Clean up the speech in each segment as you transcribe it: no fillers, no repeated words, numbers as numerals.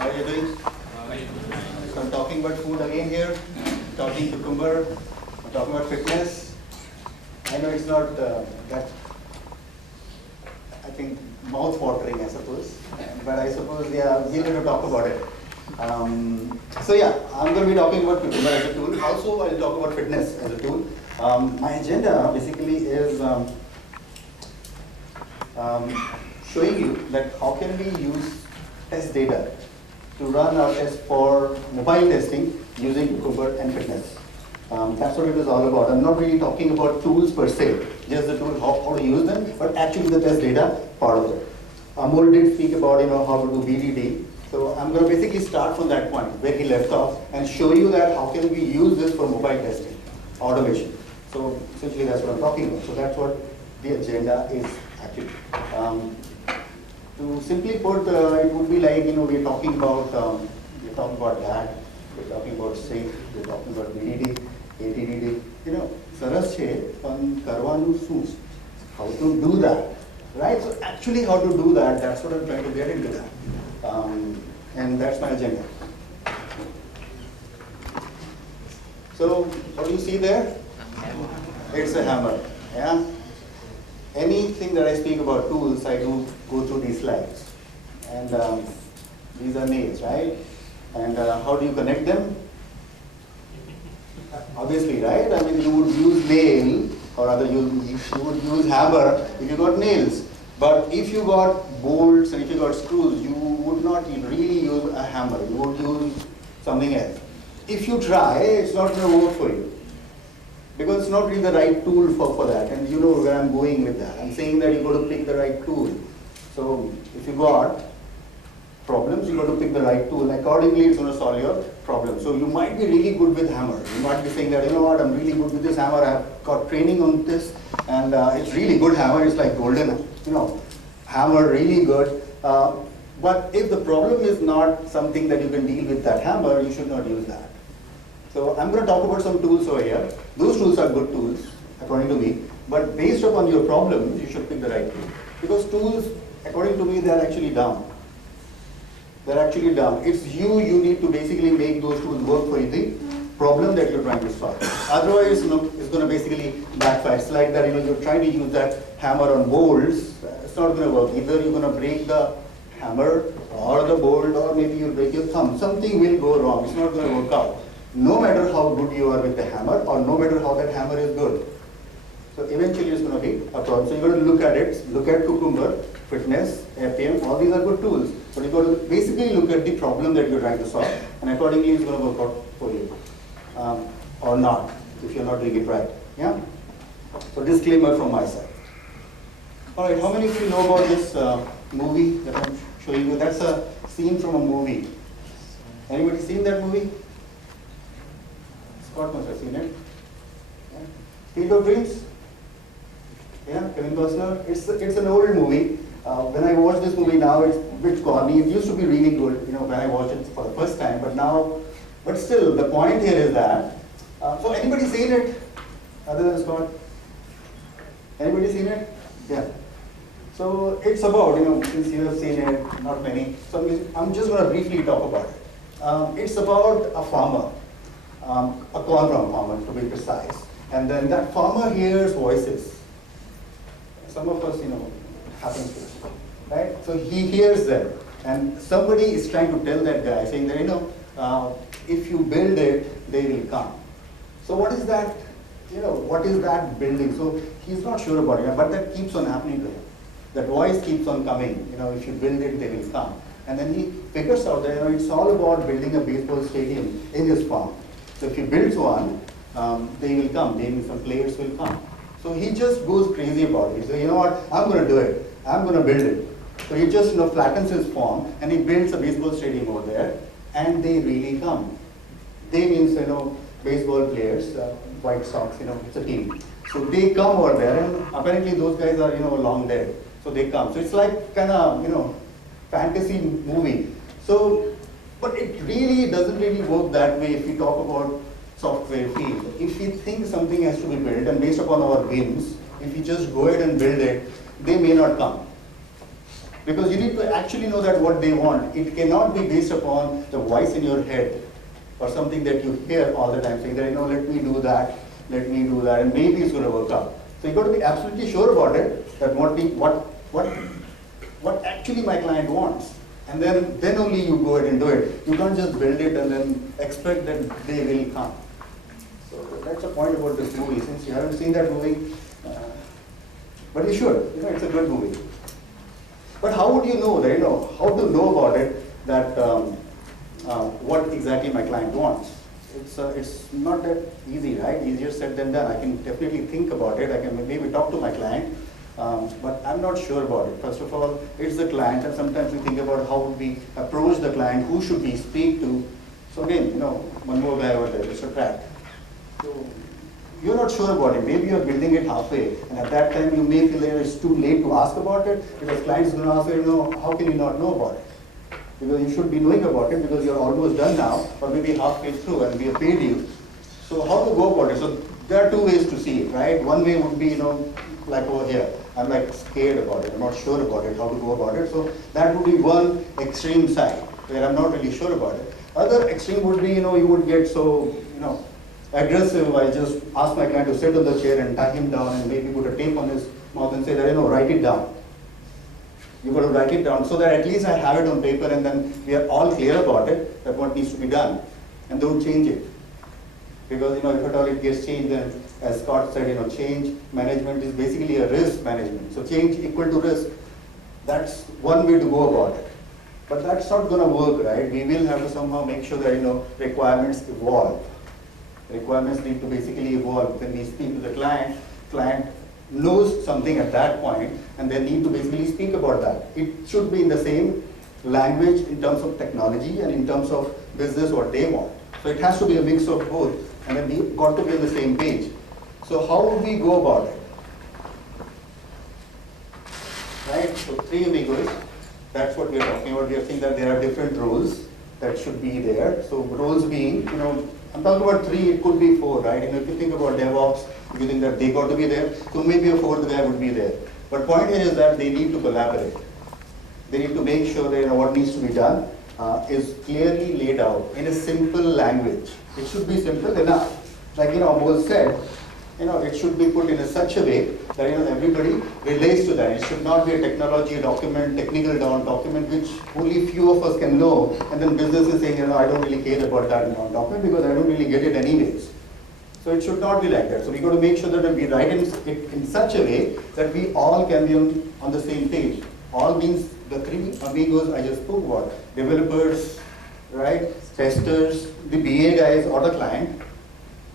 How are you doing? So I'm talking about food again here, talking cucumber, I'm talking about fitness. I know it's not that, I think, mouth-watering, I suppose, but I suppose, yeah, we need to talk about it. So yeah, I'm going to be talking about cucumber as a tool. Also, I'll talk about fitness as a tool. My agenda basically is showing you that how can we use test data to run our tests for mobile testing using cucumber and fitness. That's what it is all about. I'm not really talking about tools per se, just the tool, how to use them, but actually the test data part of it. Amol did speak about how to do BDD. So I'm going to basically start from that point where he left off and show you that how can we use this for mobile testing, automation. So essentially that's what I'm talking about. So that's what the agenda is actually. To simply put, it would be like, we're talking about that, we're talking about SIG, we're talking about BDD, ATDD, સરસ છે પણ કરવાનું શું? How to do that, right? So actually how to do that, that's what I'm trying to get into that. And that's my agenda. So what do you see there? It's a hammer, yeah? Anything that I speak about tools, I do go through these slides. And these are nails, right? And how do you connect them? Obviously, right? I mean, you would use nail, or rather you would use hammer if you got nails. But if you got bolts and if you got screws, you would not really use a hammer. You would use something else. If you try, it's not going to work for you. Because it's not really the right tool for that. And you know where I'm going with that. I'm saying that you've got to pick the right tool. So if you got problems, you've got to pick the right tool. Accordingly, it's going to solve your problem. So you might be really good with hammer. You might be saying that, you know what, I'm really good with this hammer. I've got training on this. And it's really good hammer. It's like golden, hammer, really good. But if the problem is not something that you can deal with that hammer, you should not use that. So I'm going to talk about some tools over here. Those tools are good tools, according to me. But based upon your problem, you should pick the right tool. Because tools, according to me, they're actually dumb. They're actually dumb. It's you need to basically make those tools work for the problem that you're trying to solve. Otherwise, it's going to basically backfire. It's like that, you're trying to use that hammer on bolts. It's not going to work. Either you're going to break the hammer or the bolt, or maybe you'll break your thumb. Something will go wrong. It's not going to work out. No matter how good you are with the hammer, or no matter how that hammer is good. So eventually it's going to be a problem. So you've got to look at it, look at cucumber, fitness, FPM, all these are good tools. But you've got to basically look at the problem that you're trying to solve, and accordingly it's going to work out for you. Or not, if you're not doing it right. Yeah? So disclaimer from my side. Alright, how many of you know about this movie that I'm showing you? That's a scene from a movie. Anybody seen that movie? Scott must have seen it. Yeah. Field of Dreams? Yeah, Kevin Costner. It's an old movie. When I watch this movie now, it's a bit corny. It used to be really good, when I watched it for the first time. But still, the point here is that. So anybody seen it other than Scott? Anybody seen it? Yeah. So it's about, since you have seen it, not many. So I'm just going to briefly talk about it. It's about a farmer. A corn farmer, to be precise. And then that farmer hears voices. Some of us, happens to us, right? So he hears them. And somebody is trying to tell that guy, saying that, if you build it, they will come. So what is that, what is that building? So he's not sure about it, but that keeps on happening to him. That voice keeps on coming, if you build it, they will come. And then he figures out that, it's all about building a baseball stadium in his farm. So if he builds one, they will come. Maybe some players will come. So he just goes crazy about it. So you know what? I'm going to do it. I'm going to build it. So he just flattens his farm and he builds a baseball stadium over there, and they really come. They means baseball players, White Sox. It's a team. So they come over there, and apparently those guys are long dead. So they come. So it's like kind of fantasy movie. So. But it really doesn't really work that way if we talk about software field. If we think something has to be built, and based upon our whims, if we just go ahead and build it, they may not come. Because you need to actually know that what they want. It cannot be based upon the voice in your head or something that you hear all the time saying that, let me do that, and maybe it's going to work out. So you've got to be absolutely sure about it, that what actually my client wants. And then only you go ahead and do it. You can't just build it and then expect that they will come. So that's the point about this movie. Since you haven't seen that movie, but you should. It's a good movie. But how would you know that, how to know about it, that what exactly my client wants? It's not that easy, right? Easier said than done. I can definitely think about it. I can maybe talk to my client, but I'm not sure about it. First of all, it's the client, and sometimes we think about how would we approach the client, who should we speak to. So again, one more guy over there, Mr. Pratt. So you're not sure about it. Maybe you're building it halfway, and at that time you may feel that it's too late to ask about it, because clients are going to ask you, how can you not know about it? Because you should be knowing about it, because you're almost done now, or maybe halfway through, and we have paid you. So how to go about it? So there are two ways to see it, right? One way would be, like over here. I'm like scared about it. I'm not sure about it, how to go about it. So that would be one extreme side, where I'm not really sure about it. Other extreme would be, you would get so, aggressive. I just ask my client to sit on the chair and tie him down and maybe put a tape on his mouth and say that, write it down. You've got to write it down so that at least I have it on paper, and then we are all clear about it, that what needs to be done. And don't change it. Because, if at all it gets changed, then as Scott said, change management is basically a risk management. So change equal to risk. That's one way to go about it. But that's not going to work, right? We will have to somehow make sure that, requirements evolve. Requirements need to basically evolve. When we speak to the client knows something at that point, and they need to basically speak about that. It should be in the same language in terms of technology and in terms of business, what they want. So it has to be a mix of both, and then we've got to be on the same page. So how would we go about it? Right? So 3 amigos, that's what we are talking about. We are saying that there are different roles that should be there. So roles being, I'm talking about 3, it could be 4, right? If you think about DevOps, if you think that they got to be there, so maybe a 4th guy would be there. But point here is that they need to collaborate. They need to make sure that what needs to be done is clearly laid out in a simple language. It should be simple enough. Like Amol said, it should be put in such a way that everybody relates to that. It should not be a technology document, technical document, which only few of us can know, and then business is saying, I don't really care about that document because I don't really get it anyways. So it should not be like that. So we got to make sure that we write it in such a way that we all can be on the same page. All means the 3 amigos I just spoke about: developers, right? Testers, the BA guys, or the client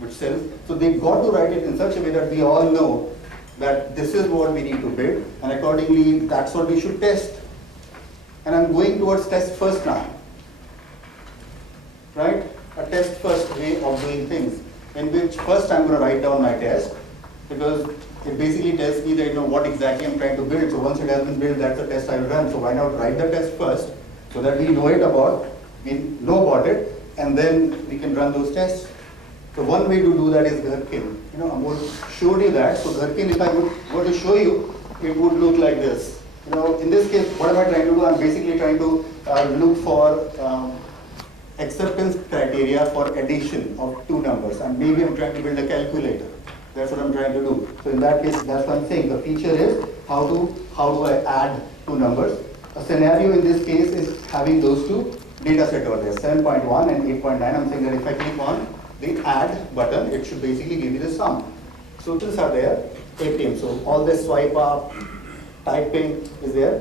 itself. So they've got to write it in such a way that we all know that this is what we need to build, and accordingly, that's what we should test. And I'm going towards test first now, right? A test first way of doing things, in which first I'm going to write down my test, because it basically tells me that what exactly I'm trying to build. So once it has been built, that's the test I will run. So why not write the test first, so that we know about it, and then we can run those tests. So one way to do that is Gherkin. I'm going to show you that. So Gherkin, if I were to show you, it would look like this. In this case, what am I trying to do? I'm basically trying to look for acceptance criteria for addition of 2 numbers, and maybe I'm trying to build a calculator. That's what I'm trying to do. So in that case, that's what I'm saying. The feature is how do I add 2 numbers? A scenario in this case is having those 2 data set over there, 7.1 and 8.9. I'm saying that if I click on the add button, it should basically give me the sum. So these are there, Appium. So all this swipe up, typing is there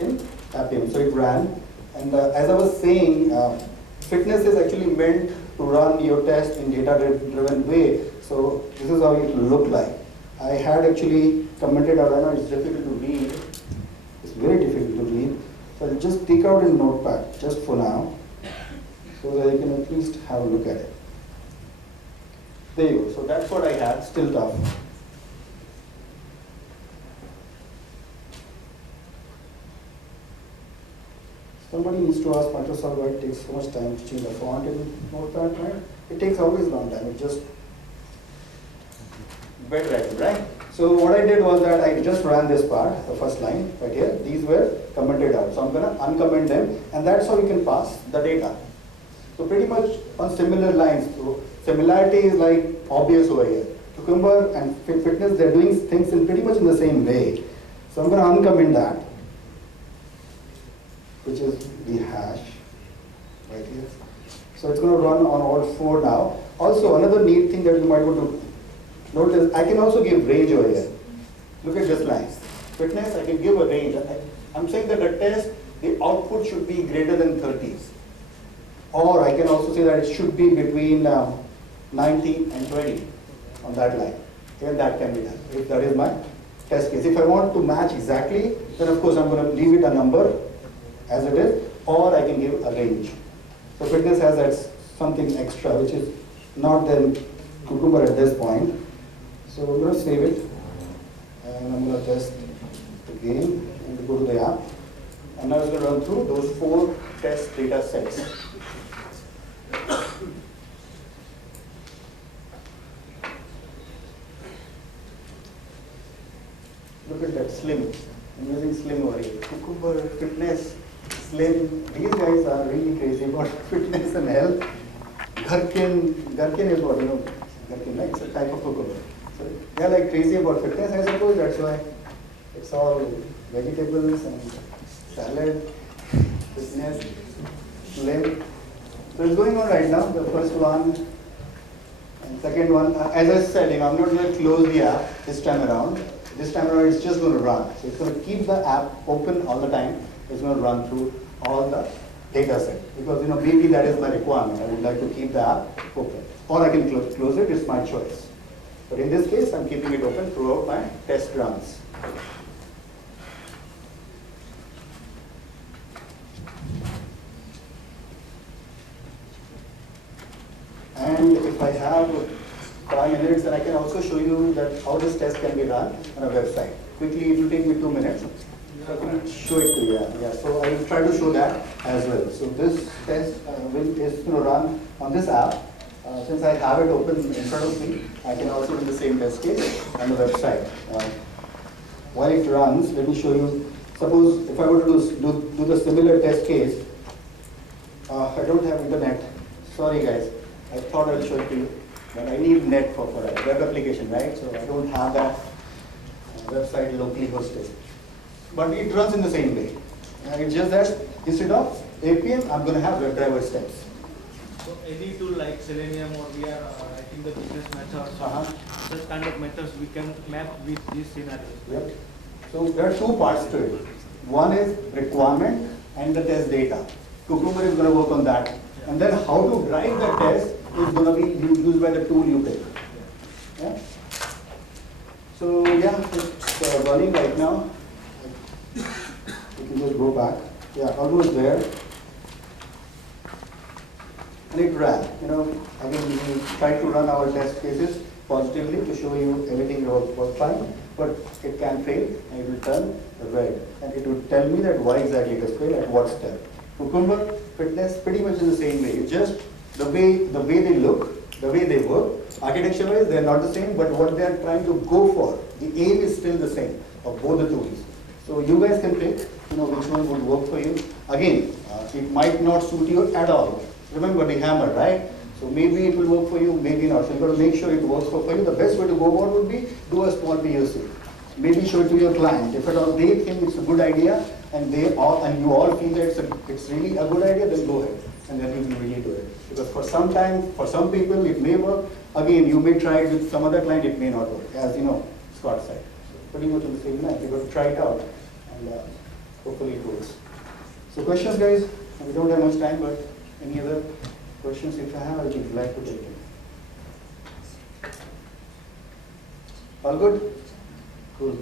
in Appium. So it ran. And as I was saying, fitness is actually meant to run your test in data-driven way. So this is how it looked like. I had actually commented out, I know it's difficult to read. It's very difficult to read. So I'll just take out a notepad just for now, so that you can at least have a look at it. There you go. So that's what I had, still tough. Somebody needs to ask Microsoft why it takes so much time to change the font in Notepad, right? It takes always a long time. It just bed writing, right? So what I did was that I just ran this part, the first line right here. These were commented out. So I'm going to uncomment them, and that's how you can pass the data. So pretty much on similar lines. So similarity is like obvious over here. Cucumber and fitness, they're doing things in pretty much in the same way. So I'm going to uncomment that, which is the hash right here. So it's going to run on all four now. Also, another neat thing that you might want to notice, I can also give range over here. Look at this line. Fitness, I can give a range. I'm saying that the test, the output should be greater than 30. Or I can also say that it should be between 90 and 20 on that line. Even that can be done, if that is my test case. If I want to match exactly, then of course I'm going to leave it a number as it is, or I can give a range. So fitness has that something extra, which is not then Cucumber at this point. So I'm going to save it, and I'm going to test again and go to the app. And now it's going to run through those 4 test data sets. Look at that Slim. I'm using Slim over here. Cucumber, fitness, Slim. These guys are really crazy about fitness and health. Gherkin is what, gherkin, right? It's a type of cucumber. So they're like crazy about fitness, I suppose. That's why it's all vegetables and salad, fitness, Slim. So it's going on right now. The first one and second one. As I said, I'm not going to close the app this time around. This time around, it's just going to run. So it's going to keep the app open all the time. It's going to run through all the data set. Because maybe that is my requirement. I would like to keep the app open. Or I can close it, it's my choice. But in this case, I'm keeping it open throughout my test runs. And if I have 5 minutes, then I can also show you that how this test can be run on a website. Quickly, it will take me 2 minutes. So I can show it to you. Yeah. So I will try to show that as well. So this test is going to run on this app. Since I have it open in front of me, I can also do the same test case on the website. While it runs, let me show you. Suppose if I were to do the similar test case, I don't have internet. Sorry guys, I thought I'll show it to you. But I need net for a web application, right? So I don't have that website locally hosted. But it runs in the same way. It's just that instead of APM, I'm going to have WebDriver steps. So any tool like Selenium, or we are writing the business methods, such kind of methods we can map with these scenarios. Yep. So there are 2 parts to it. One is requirement and the test data. Cucumber is going to work on that. And then how to drive the test is going to be used by the tool you pick. Yeah? So yeah, it's running right now. You can just go back. Yeah, almost there. And it ran. Again, we try to run our test cases positively to show you everything was fine, but it can fail and it will turn red. And it will tell me that why exactly it has failed at what step. Cucumber, fitness, pretty much in the same way. It's just the way they look, the way they work. Architecture-wise, they're not the same, but what they're trying to go for, the aim is still the same of both the tools. So you guys can pick, which one would work for you. Again, it might not suit you at all. Remember the hammer, right? So maybe it will work for you, maybe not. So you've got to make sure it works for you. The best way to go about would be do a small POC. Maybe show it to your client. If at all they think it's a good idea and you all feel that it's really a good idea, then go ahead and then you can really do it. Because for some people it may work. Again, you may try it with some other client, it may not work. As Scott said. So pretty much on the same line. You've got to try it out and hopefully it works. So questions, guys? We don't have much time, but any other questions if I have, I would like to take them. All good? Cool.